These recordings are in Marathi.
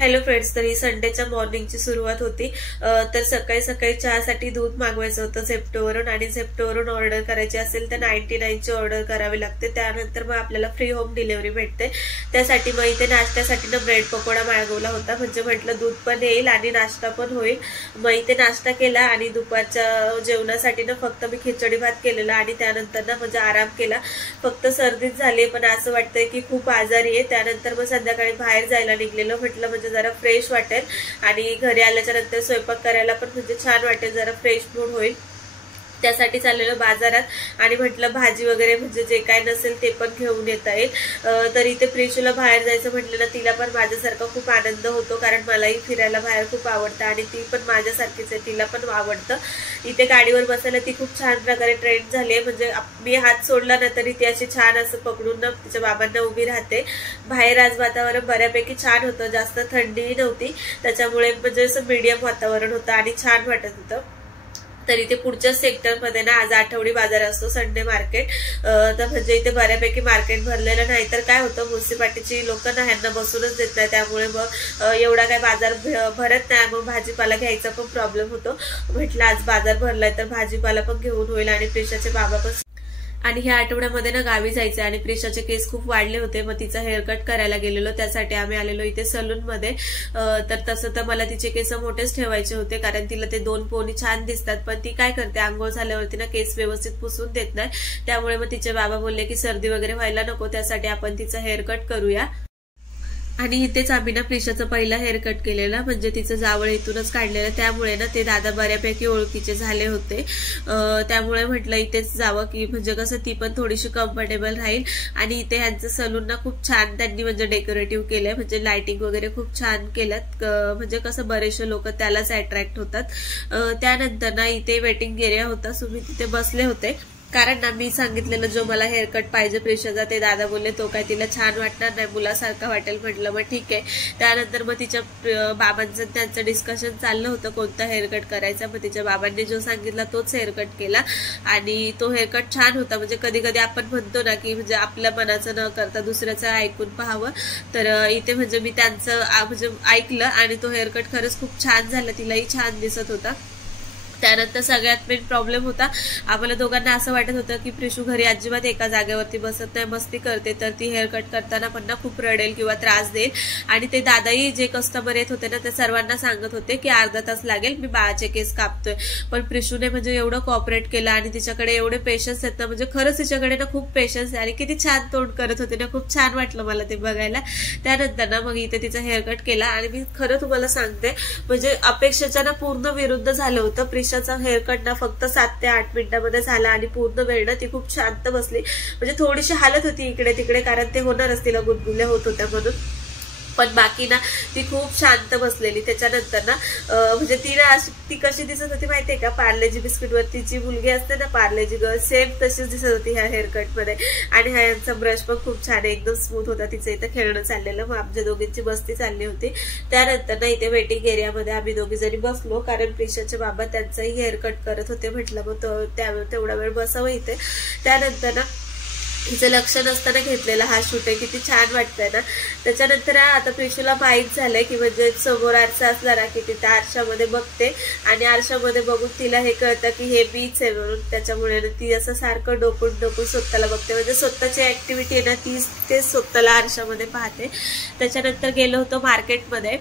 हॅलो फ्रेंड्स, तर ही संडेच्या मॉर्निंगची सुरुवात होती। तर सकाळी सकाळी चहासाठी दूध मागवायचं होतं झेप्टोवरून, आणि झेप्टोवरून ऑर्डर करायची असेल तर 99ची ऑर्डर करावी लागते। त्यानंतर मग आपल्याला फ्री होम डिलिव्हरी भेटते। त्यासाठी मग इथे नाश्त्यासाठी ना ब्रेड पकोडा मागवला होता, म्हणजे म्हटलं दूध पण येईल आणि नाश्ता पण होईल। मग इथे नाश्ता केला आणि दुपारच्या जेवणासाठी ना फक्त मी खिचडी भात केलेला आणि त्यानंतर ना म्हणजे आराम केला। फक्त सर्दीच झाली, पण असं वाटतंय की खूप आजारी आहे। त्यानंतर मग संध्याकाळी बाहेर जायला निघलेलो, म्हटलं म्हणजे जरा फ्रेश वाटेल आणि घरी आल्याच्या नंतर स्वयंपाक करायला पण म्हणजे छान वाटेल, जरा फ्रेश मूड होईल। त्यासाठी चाललेलो बाजारात आणि म्हटलं भाजी वगैरे म्हणजे जे काय नसेल ते पण घेऊन येता येईल। तर इथे प्रिशूला बाहेर जायचं म्हटलं ना, तिला पण माझ्यासारखा खूप आनंद होतो, कारण मलाही फिरायला बाहेर खूप आवडतं आणि ती पण माझ्यासारखीच आहे, तिला पण आवडतं। इथे गाडीवर बसायला ती खूप छान प्रकारे ट्रेंड झाली आहे, म्हणजे मी हात सोडला ना तरी ती अशी छान असं पकडून ना तिच्या बाबांना उभी राहते। बाहेर आज वातावरण बऱ्यापैकी छान होतं, जास्त थंडीही नव्हती, त्याच्यामुळे म्हणजे असं मीडियम वातावरण होतं आणि छान वाटत होतं। तर इथे पुढच्या सेक्टरमध्ये ना आज आठवडी बाजार असतो, संडे मार्केट। तर म्हणजे इथे बऱ्यापैकी मार्केट भरलेलं नाही, तर काय होतं म्युन्सिपाल्टीची लोक ना ह्यांना बसूनच देत नाही, त्यामुळे मग एवढा काय बाजार भरत नाही। मग भाजीपाला घ्यायचा पण प्रॉब्लेम होतो, म्हटलं आज बाजार भरलाय तर भाजीपाला पण घेऊन होईल। आणि प्रिशाचे बाबा पण, आणि ह्या आठवड्यामध्ये ना गावी जायचं आणि प्रिशाचे केस खूप वाढले होते, मग तिचा हेअरकट करायला गेलेलो, त्यासाठी आम्ही आलेलो इथे सलून मध्ये। तर तसं तर मला तिचे केस मोठेच ठेवायचे होते, कारण तिला ते 2 पोनी छान दिसतात, पण ती काय करते आंघोळ झाल्यावरती ना केस व्यवस्थित पुसून देत नाही। त्यामुळे मग तिचे बाबा बोलले की सर्दी वगैरे व्हायला नको, त्यासाठी आपण तिचा हेअरकट करूया। आणि इथेच आम्ही ना प्रिशाचं पहिला हेअरकट केलेला, म्हणजे तिचं जावळ इथूनच काढलेलं, त्यामुळे ना ते दादा बऱ्यापैकी ओळखीचे झाले होते। त्यामुळे म्हटलं इथेच जावं की म्हणजे कसं ती पण थोडीशी कम्फर्टेबल राहील। आणि इथे ह्यांचं सलून ना खूप छान त्यांनी म्हणजे डेकोरेटिव्ह केलंय, म्हणजे लाइटिंग वगैरे खूप छान केल्यात, म्हणजे कसं बरेचसे लोक त्यालाच अट्रॅक्ट होतात। त्यानंतर ना इथे वेटिंग एरिया होता, सो मी तिथे बसले होते, कारण ना मी सांगितलेलं जो मला हेअरकट पाहिजे प्रिशाचा, ते दादा बोलले तो काय तिला छान वाटणार नाही, मुलासारखा वाटेल। म्हटलं मग ठीक आहे। त्यानंतर मग तिच्या बाबांचं त्यांचं डिस्कशन चाललं होतं कोणता हेअरकट करायचा, मग तिच्या बाबांनी जो सांगितला तोच हेअरकट केला आणि तो हेअरकट छान होता। म्हणजे कधी कधी आपण म्हणतो ना की म्हणजे आपल्या मनाचं न करता दुसऱ्याचं ऐकून पाहावं, तर इथे म्हणजे मी त्यांचं म्हणजे ऐकलं आणि तो हेअरकट खरंच खूप छान झाला, तिलाही छान दिसत होता। त्यानंतर सगळ्यात मेन प्रॉब्लेम होता, आम्हाला दोघांना असं वाटत होतं की प्रिशू घरी अजिबात एका जागेवरती बसत नाही, मस्ती करते, तर ती हेअर कट करताना पण ना खूप रडेल किंवा त्रास देईल। आणि ते दादाही जे कस्टमर येत होते ना ते सर्वांना सांगत होते की अर्धा तास लागेल, मी बाळाचे केस कापतोय। पण प्रिशूने म्हणजे एवढं कॉपरेट केलं आणि तिच्याकडे एवढे पेशन्स आहेत ना, म्हणजे खरंच तिच्याकडे ना खूप पेशन्स आहे आणि किती छान तोंड करत होते ना, खूप छान वाटलं मला ते बघायला। त्यानंतर ना मग इथे तिचा हेअरकट केला आणि मी खरं तुम्हाला सांगते म्हणजे अपेक्षेच्या ना पूर्ण विरुद्ध झालं होतं। प्रिशाचा हेअरकट ना फक्त 7 ते 8 मिनिटांमध्ये झाला आणि पूर्ण वेळ ना ती खूप शांत बसली, म्हणजे थोडीशी हालत होती इकडे तिकडे, कारण ते होणारच, तिला गुदगुल्या होत होत्या म्हणून, पण बाकी ना ती खूप शांत बसलेली। त्याच्यानंतर ना म्हणजे ती कशी दिसत होती माहितीये का, पार्लेजी बिस्किट वरती जी मुलगी असते ना, पार्लेजी गर्ल, सेम तशीच दिसत होती ह्या हेअरकट मध्ये। आणि हा यांचा ब्रश पण खूप छान आहे, एकदम स्मूथ होता। तिचं इथं खेळणं चाललेलं, मग आमच्या दोघींची मस्ती चालली होती। त्यानंतर ना इथे वेटिंग एरियामध्ये आम्ही दोघी जणी बसलो, कारण प्रिशाचे बाबा त्यांचाही हेअरकट करत होते, म्हटलं मग तेवढा वेळ बसावं इथे। त्यानंतर ना तिचं लक्ष नसताना घेतलेला हा शूट आहे, किती छान वाटतंय ना। त्याच्यानंतर आता प्रिशूला माहीत झालंय की म्हणजे समोर आरसा असला ना की तिथे आरशामध्ये बघते आणि आरशामध्ये बघून तिला हे कळतं की हे बीच आहे म्हणून, त्याच्यामुळे ती असं सारखं डोकून स्वतःला बघते, म्हणजे स्वतःची ऍक्टिव्हिटी आहे ना ती ते स्वतःला आरशामध्ये पाहते। त्याच्यानंतर गेलो होतो मार्केटमध्ये।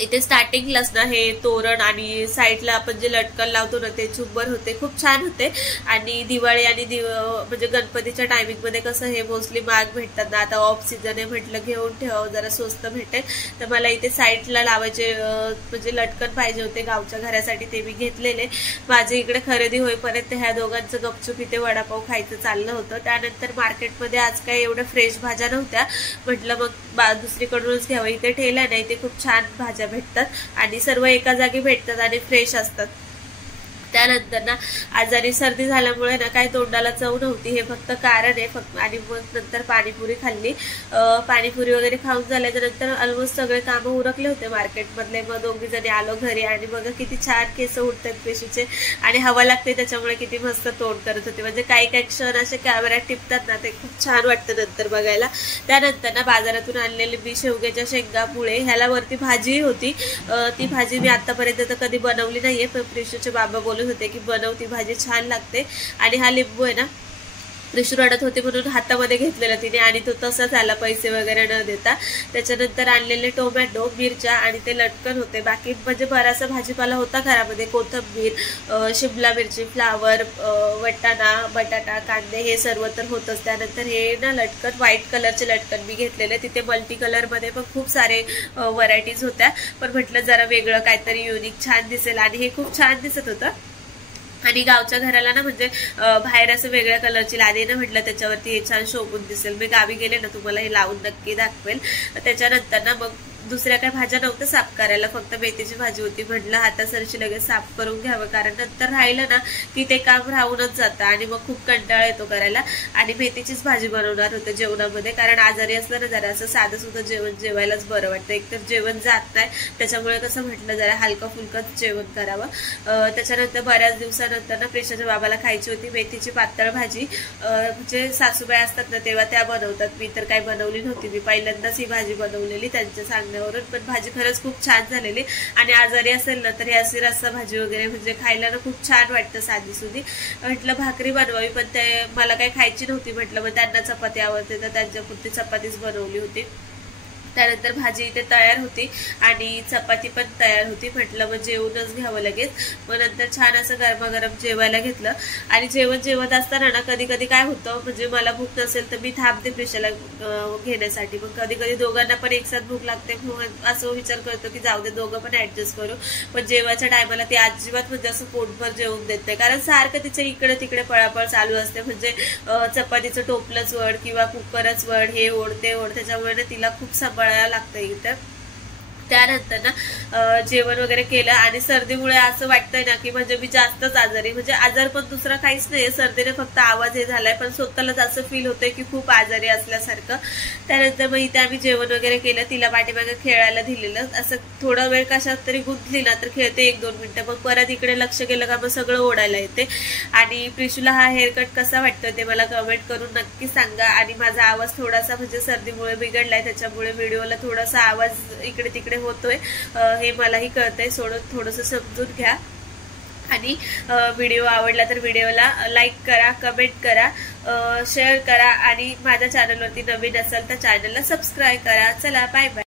इथे स्टार्टिंगलाच ना हे तोरण आणि साईडला आपण जे लटकन लावतो ना ते झुंबर होते, खूप छान होते। आणि दिवाळी आणि म्हणजे गणपतीच्या टायमिंग मध्ये कसं हे मोस्टली महाग भेटतात ना, आता ऑफ सीझन आहे, म्हटलं घेऊन ठेवावं जरा स्वस्त भेटेल, तर मला इथे साईडला लावायचे म्हणजे लटकन पाहिजे होते गावच्या घरासाठी, ते मी घेतलेले। माझे इकडे खरेदी होईपर्यंत ह्या दोघांचं गपचूप इथे वडापाव खायचं चाललं होतं। त्यानंतर मार्केटमध्ये आज काही एवढ्या फ्रेश भाज्या नव्हत्या, म्हटलं मग दुसरीकडूनच घ्यावं। इथे ठेला नाही, ते खूप छान भाज्या भेटतात आणि सर्व एका जागी भेटतात आणि फ्रेश असतात। त्यानंतर ना आजारी सर्दी झाल्यामुळे ना काही तोंडाला चव नव्हती, हे फक्त कारण आहे फक्त. आणि मग नंतर पाणीपुरी खाल्ली. पाणीपुरी वगैरे खाऊन झाल्याच्या नंतर ऑलमोस्ट सगळे कामं उरकले होते मार्केटमधले. मग 2 जणी आलो घरी आणि मग किती छान केस उठतात पेशीचे आणि हवा लागते त्याच्यामुळे किती मस्त तोंड करत होते. म्हणजे काही काही क्षण असे कॅमेऱ्यात टिपतात ना, ते खूप छान वाटतं नंतर बघायला. त्यानंतर ना बाजारातून आणलेले मी शेवग्याच्या शेंगामुळे ह्याला वरती भाजी होती. ती भाजी मी आतापर्यंत तर कधी बनवली नाहीये, पण प्रिशूचे बाबा बोलत होते की बनव, ती भाजी छान लागते. आणि हा लिंबू आहे ना, प्रिशू रडत होते म्हणून हातामध्ये घेतलेला तिने आणि तो तसाच आला पैसे वगैरे न देता. त्याच्यानंतर आणलेले टोमॅटो, मिरच्या आणि ते लटकन होते. बाकी म्हणजे बराचसा भाजीपाला होता घरामध्ये. कोथिंबीर, शिमला मिरची, फ्लावर, वटाणा, बटाटा, कांदे हे सर्व तर होतच. त्यानंतर हे ना लटकन, व्हाईट कलरचे लटकन मी घेतलेले. तिथे मल्टी कलर मध्ये पण खूप सारे व्हरायटीज होत्या, पण म्हटलं जरा वेगळं काहीतरी युनिक छान दिसेल आणि हे खूप छान दिसत होतं. आणि गावच्या घराला ना म्हणजे बाहेर असं वेगळ्या कलरची लादी ना, म्हटलं त्याच्यावरती हे छान शोभून दिसेल. मी गावी गेले ना तुम्हाला हे लावून नक्की दाखवेल. त्याच्यानंतर ना मग दुसऱ्या काही भाज्या नव्हत्या साफ करायला, फक्त मेथीची भाजी होती. म्हटलं हातासरशी लगेच साफ करून घ्यावं, कारण नंतर राहिलं ना की ते काम राहूनच जातं आणि मग खूप कंटाळा येतो करायला. आणि मेथीचीच भाजी बनवणार होते जेवणामध्ये, कारण आजारी असलं ना जरा असं साधं सुद्धा जेवण जेवायलाच बरं वाटतं. एकतर जेवण जात नाही, त्याच्यामुळे कसं म्हटलं जरा हलका फुलकंच जेवण करावं. त्याच्यानंतर बऱ्याच दिवसानंतर ना प्रिशाच्या बाबाला खायची होती मेथीची पातळ भाजी. म्हणजे सासूबाई असतात ना तेव्हा त्या बनवतात, मी तर काही बनवली नव्हती. मी पहिल्यांदाच ही भाजी बनवलेली त्यांच्या सांगण्यावरून. पण भाजी खरंच खूप छान झालेली. आणि आजारी असेल ना तर अशी रस्सा भाजी वगैरे म्हणजे खायला ना खूप छान वाटतं साधी सुधी. म्हटलं भाकरी बनवावी, पण ते मला काही खायची नव्हती. म्हटलं मग त्यांना चपाती आवडते तर त्यांच्यापुरती चपातीच बनवली होती. त्यानंतर भाजी इथे तयार होती आणि चपाती पण तयार होती. म्हटलं मग जेवूनच घ्यावं लगेच. मग नंतर छान असं गरमागरम जेवायला घेतलं. आणि जेवण जेवत असताना ना कधी कधी काय होतं, म्हणजे मला भूक नसेल तर मी थांबते प्रिशाला घेण्यासाठी. मग कधी कधी दोघांना पण एकसाथ भूक लागते, असं विचार करतो की जाऊ दे दोघं पण ऍडजस्ट करू. पण जेवायच्या टायमाला ती अजिबात म्हणजे असं पोटभर जेवून देत नाही, कारण सारखं तिचं इकडे तिकडे पळापळ चालू असते. म्हणजे चपातीचं टोपलंच वड किंवा कुकरच वड, हे ओढ ते ओढ, त्याच्यामुळे तिला खूप सांभाळायला लागतं इथं. त्यानंतर ना जेवण वगैरे केलं आणि सर्दीमुळे असं वाटतंय ना की म्हणजे मी जास्तच आजारी, म्हणजे आजार पण दुसरा काहीच नाही, सर्दीने फक्त आवाज हे झालाय, पण स्वतःलाच असं फील होतंय की खूप आजारी असल्यासारखं. त्यानंतर मग इथे आम्ही जेवण वगैरे केलं, तिला पाठीमागे खेळायला दिलेलं. असं थोडा वेळ कशात तरी गुंतली ना तर खेळते 1-2 मिनिटं, मग परत इकडे लक्ष केलं का मग सगळं ओढायला येते. आणि प्रिशूला हा हेअरकट कसा वाटतोय ते मला कमेंट करून नक्की सांगा. आणि माझा आवाज थोडासा म्हणजे सर्दीमुळे बिघडलाय, त्याच्यामुळे व्हिडिओला थोडासा आवाज इकडे तिकडे होतोय, हे मलाही कळतंय. थोडंसं समजून घ्या. आणि व्हिडिओ आवडला तर व्हिडिओला लाईक करा, कमेंट करा, शेअर करा आणि माझ्या चॅनलवरती नवीन असाल तर चॅनलला सबस्क्राईब करा. चला बाय बाय.